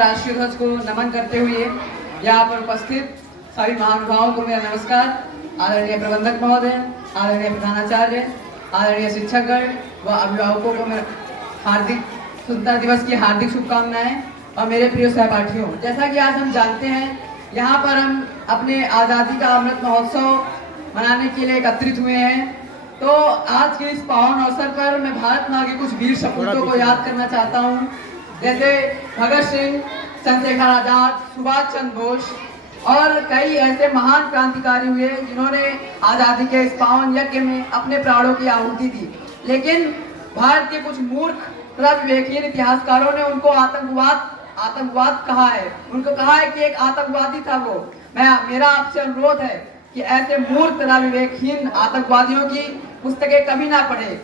राष्ट्रीय ध्वज को नमन करते हुए यहाँ पर उपस्थित सभी महानुभावों को मेरा नमस्कार। आदरणीय प्रबंधक महोदय, आदरणीय प्रधानाचार्य, आदरणीय शिक्षकगण व अभिभावकों को मेरा हार्दिक स्वतंत्रता दिवस की हार्दिक शुभकामनाएं। और मेरे प्रिय सहपाठियों, जैसा कि आज हम जानते हैं, यहाँ पर हम अपने आज़ादी का अमृत महोत्सव मनाने के लिए एकत्रित हुए हैं। तो आज के इस पावन अवसर पर मैं भारत माँ के कुछ वीर सपूतों को याद करना चाहता हूँ, जैसे भगत सिंह, चंद्रशेखर आजाद, सुभाष चंद्र बोस और कई ऐसे महान क्रांतिकारी हुए जिन्होंने आज़ादी के इस पावन यज्ञ में अपने प्राणों की आहुति दी। लेकिन भारत के कुछ मूर्ख तथा विवेकहीन इतिहासकारों ने उनको आतंकवाद कहा है। उनको कहा है कि एक आतंकवादी था वो। मेरा आपसे अनुरोध है कि ऐसे मूर्ख तथा विवेकहीन आतंकवादियों की पुस्तकें कभी ना पढ़े,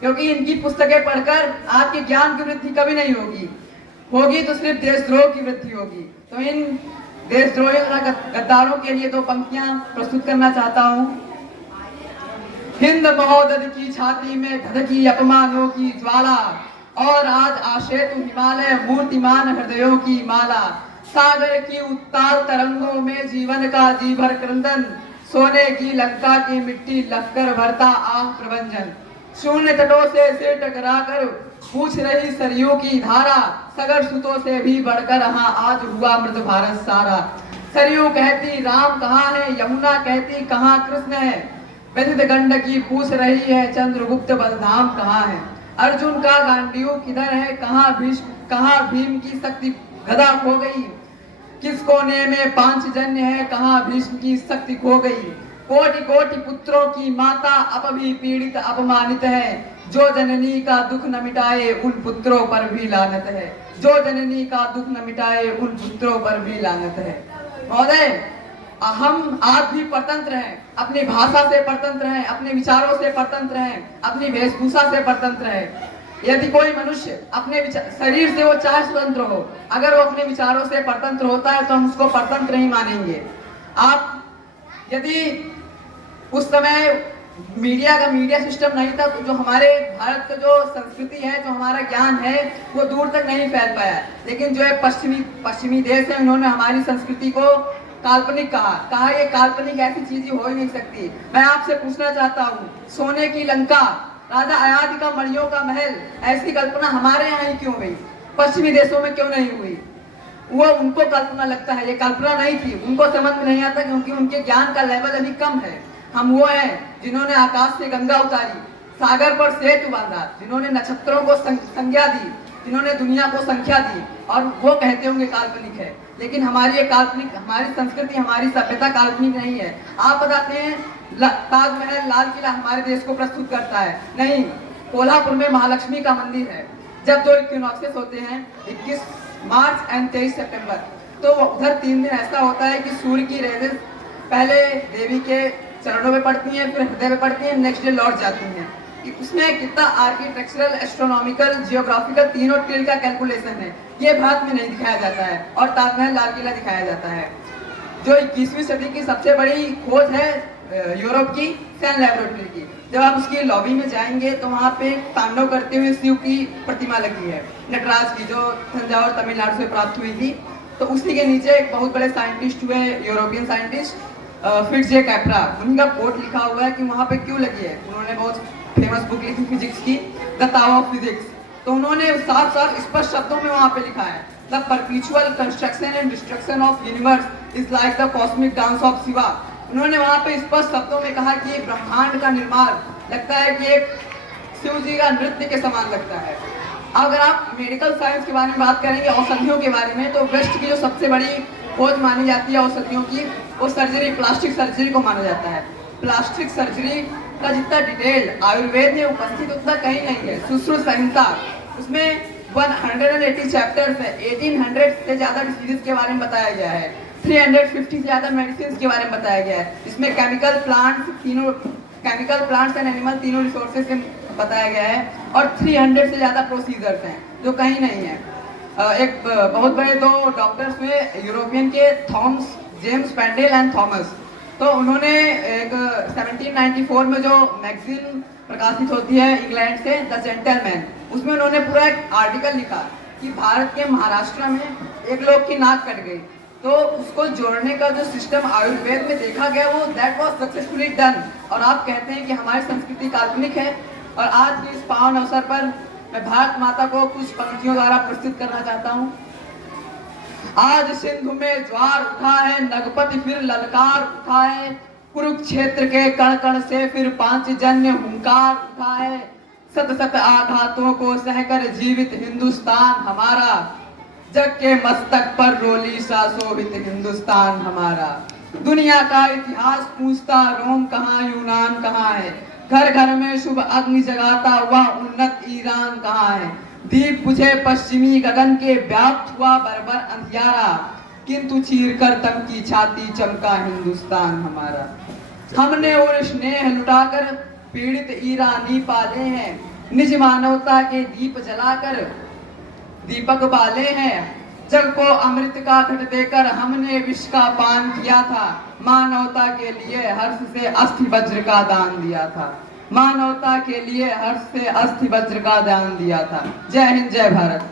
क्योंकि इनकी पुस्तकें पढ़कर आपके ज्ञान की वृद्धि कभी नहीं होगी तो सिर्फ देशद्रोह की वृद्धि होगी। तो इन देशद्रोहियों तथा गद्दारों के लिए दो पंक्तियां प्रस्तुत करना चाहता हूं। हिंद महोदय की छाती में धधकी अपमानों की ज्वाला, और आज आशेतु हिमालय मूर्तिमान हृदयों की माला। सागर की उत्ताल तरंगों में जीवन का जी भर क्रंदन, सोने की लंका की मिट्टी लखकर भरता आह प्रभंजन। शून्य तटों से सिर टकराकर पूछ रही सरयू की धारा, सगर सुतों से भी बढ़कर आज हुआ मृत भारत सारा। सरयू कहती राम कहाँ है, यमुना कहती कहाँ कृष्ण है, व्यथित गंडकी पूछ रही है चंद्रगुप्त बलधाम कहाँ है। अर्जुन का गांडीव किधर है, कहाँ भीम की शक्ति गदा खो गई, किस कोने में पांचजन्य है, कहाँ भीष्म की शक्ति खो गई। कोटि कोटि पुत्रों की माता अब भी पीड़ित अपमानित है, जो जननी का दुख न मिटाए उन पुत्रों पर भी लानत है। जो जननी का दुख न मिटाए उन पुत्रों पर भी लानत है। महोदय, हम आज भी परतंत्र हैं, अपनी भाषा से परतंत्र हैं, अपने विचारों से परतंत्र हैं, अपनी वेशभूषा से परतंत्र हैं। यदि कोई मनुष्य अपने शरीर से वो चाहे स्वतंत्र हो, अगर वो अपने विचारों से परतंत्र होता है तो हम उसको परतंत्र नहीं मानेंगे। आप यदि उस समय मीडिया सिस्टम नहीं था तो जो हमारे भारत का जो संस्कृति है, जो हमारा ज्ञान है, वो दूर तक नहीं फैल पाया। लेकिन जो है पश्चिमी देश है, उन्होंने हमारी संस्कृति को काल्पनिक कहा ये काल्पनिक ऐसी चीज हो ही नहीं सकती। मैं आपसे पूछना चाहता हूँ, सोने की लंका, राजा अयाधी का मणियों का महल, ऐसी कल्पना हमारे यहाँ ही क्यों हुई, पश्चिमी देशों में क्यों नहीं हुई? वो उनको कल्पना लगता है, ये कल्पना नहीं थी। उनको समझ में नहीं आता क्योंकि उनके ज्ञान का लेवल अभी कम है। हम वो हैं जिन्होंने आकाश से गंगा उतारी, सागर पर सेतु बांधा, जिन्होंने नक्षत्रों को संज्ञा दी, जिन्होंने दुनिया को संख्या दी, और वो कहते होंगे काल्पनिक है। लेकिन हमारी संस्कृति, हमारी सभ्यता काल्पनिक नहीं है। आप बताते हैं ताजमहल, लाल किला हमारे देश को प्रस्तुत करता है, नहीं। कोल्हापुर में महालक्ष्मी का मंदिर है। जब दो इक्विनॉक्सेस होते हैं, 21 मार्च और 23 सितंबर, तो उधर 3 दिन ऐसा होता है कि सूर्य की रेजेस पहले देवी के चरणों में पड़ती हैं, फिर हृदय में पड़ती हैं, नेक्स्ट डे लौट जाती हैं। उसमें कितना आर्किटेक्चरल, एस्ट्रोनॉमिकल, जियोग्राफिकल तीनों ट्रिल का कैलकुलेशन है, ये भारत में नहीं दिखाया जाता है। और ताजमहल, लाल किला दिखाया जाता है। जो 21वीं सदी की सबसे बड़ी खोज है यूरोप की, सैन लैबोरेटरी की। जब आप उसकी लॉबी में जाएंगे तो वहाँ पे तांडव करते हुए शिव की प्रतिमा लगी है, नटराज की, जो तंजावुर तमिलनाडु से प्राप्त हुई थी। तो उसी के नीचे एक बहुत बड़े साइंटिस्ट हुए, यूरोपियन साइंटिस्ट फिट्जे कैप्रा, उनका कोट लिखा हुआ है कि वहाँ पे क्यों लगी है। उन्होंने बहुत फेमस बुक लिखी फिजिक्स की, द टावर ऑफ फिजिक्स। तो उन्होंने साफ स्पष्ट शब्दों में वहाँ पे लिखा है, the perpetual construction and destruction of universe is like the cosmic dance of Shiva. उन्होंने वहाँ पे स्पष्ट शब्दों में कहा कि ब्रह्मांड का निर्माण लगता है कि एक शिव जी का नृत्य के समान लगता है। अगर आप मेडिकल साइंस के बारे में बात करेंगे, औषधियों के बारे में, तो वेस्ट की जो सबसे बड़ी खोज मानी जाती है औषधियों की, वो सर्जरी, प्लास्टिक सर्जरी को माना जाता है। प्लास्टिक सर्जरी का जितना डिटेल आयुर्वेद में उपस्थित उतना कहीं नहीं है। सुश्रुत संहिता, उसमें 180 चैप्टर्स है, 1800 से ज्यादा डिसीजेस के बारे में बताया गया है, 350 से ज्यादा मेडिसिन के बारे में बताया गया है। इसमें केमिकल प्लांट्स एंड एनिमल तीनों रिसोर्सेज से बताया गया है, और 300 से ज्यादा प्रोसीजर्स हैं जो कहीं नहीं है। एक बहुत बड़े दो डॉक्टर्स हुए यूरोपियन के, Thomas James pendant and Thomas. तो उन्होंने एक 1794 में जो मैगजीन प्रकाशित होती है इंग्लैंड से, द जेंटलमैन, उसमें उन्होंने पूरा एक आर्टिकल लिखा कि भारत के महाराष्ट्र में एक लोग की नाक कट गई, तो उसको जोड़ने का जो सिस्टम आयुर्वेद में देखा गया वो दैट वाज सक्सेसफुली डन। और आप कहते हैं कि हमारी संस्कृति काल्पनिक है। और आज के इस पावन अवसर पर मैं भारत माता को कुछ पंक्तियों द्वारा प्रस्तुत करना चाहता हूँ। आज सिंधु में ज्वार उठा है, नगपति फिर ललकार उठा है, कुरुक्षेत्र के कण कण से फिर पांचजन्य हुंकार उठा है, सत सत आघातों को सहकर जीवित हिंदुस्तान हमारा, जग के मस्तक पर रोली सा शोभित हिंदुस्तान हमारा। दुनिया का इतिहास पूछता रोम कहाँ यूनान कहाँ है, घर घर में शुभ अग्नि जगाता हुआ उन्नत ईरान कहाँ है। दीप बुझे पश्चिमी गगन के व्याप्त हुआ बरबर अंधियारा, किंतु चीर कर तम की छाती चमका हिंदुस्तान हमारा। हमने और स्नेह लुटाकर पीड़ित ईरानी पाले हैं, निज मानवता के दीप जलाकर दीपक बाले हैं। जग को अमृत का घट देकर हमने विष का पान किया था, मानवता के लिए हर्ष से अस्थि वज्र का दान दिया था, मानवता के लिए हर्ष से अस्थि वज्र का दान दिया था। जय हिंद, जय भारत।